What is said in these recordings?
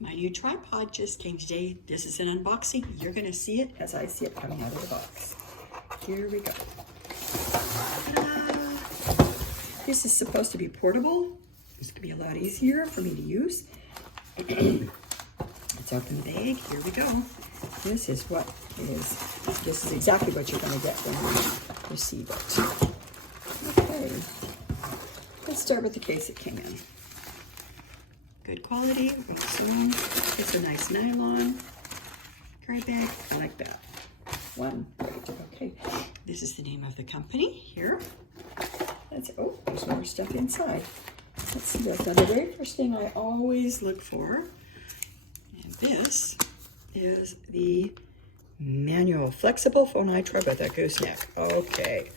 My new tripod just came today. This is an unboxing. You're gonna see it as I see it coming out of the box. Here we go. Ta-da! This is supposed to be portable. This could be a lot easier for me to use. Let's open the bag. Here we go. This is exactly what you're gonna get when you receive it. Okay. Let's start with the case it came in. Good quality, well sewn. It's a nice nylon card bag. I like that. One, right, okay. This is the name of the company here. Oh, there's more stuff inside. Let's see what's the very first thing I always look for. And this is the manual flexible phone eye tripod with a gooseneck. Okay,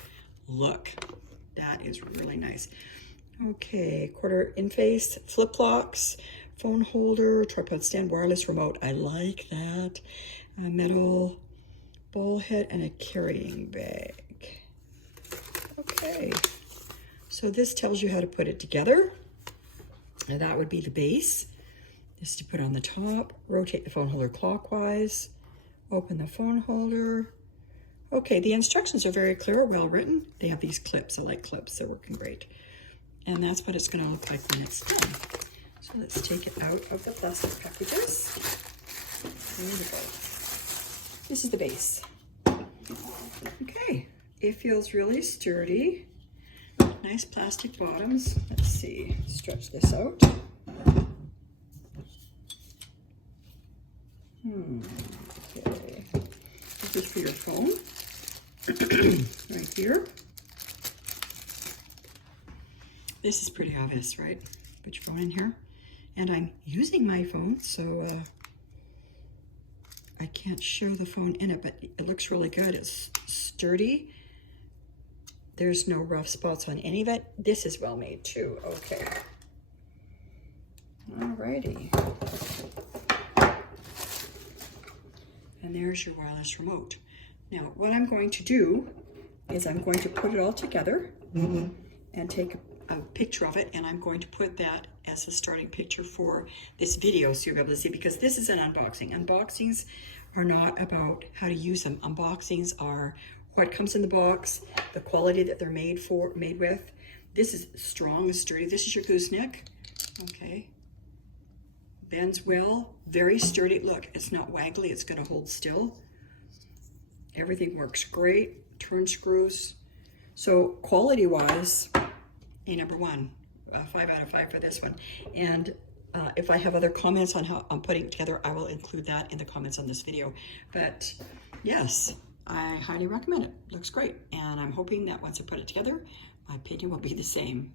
look, that is really nice. Okay, quarter in face, flip locks, phone holder, tripod stand, wireless remote. I like that. A metal bowl head and a carrying bag. Okay, so this tells you how to put it together. And that would be the base. This to put on the top. Rotate the phone holder clockwise. Open the phone holder. Okay, the instructions are very clear, well written. They have these clips. I like clips. They're working great. And that's what it's going to look like when it's done. So let's take it out of the plastic packages. There we go. This is the base. Okay, it feels really sturdy. Nice plastic bottoms. Let's see, stretch this out. Okay, this is for your phone. Right here. This is pretty obvious, right? Put your phone in here. And I'm using my phone, so I can't show the phone in it, but it looks really good. It's sturdy. There's no rough spots on any of it. This is well made too. Okay. Alrighty. And there's your wireless remote. Now, what I'm going to do is I'm going to put it all together and take a picture of it, and I'm going to put that as a starting picture for this video so you'll be able to see, because this is an unboxing. Unboxings are not about how to use them. Unboxings are what comes in the box, the quality that they're made with. This is strong and sturdy. This is your gooseneck. Okay. Bends well, very sturdy. Look, it's not waggly, it's gonna hold still. Everything works great. Turn screws. So quality-wise, a number one, 5 out of 5 for this one. And if I have other comments on how I'm putting it together, I will include that in the comments on this video. But yes, I highly recommend it. Looks great. And I'm hoping that once I put it together, my opinion will be the same.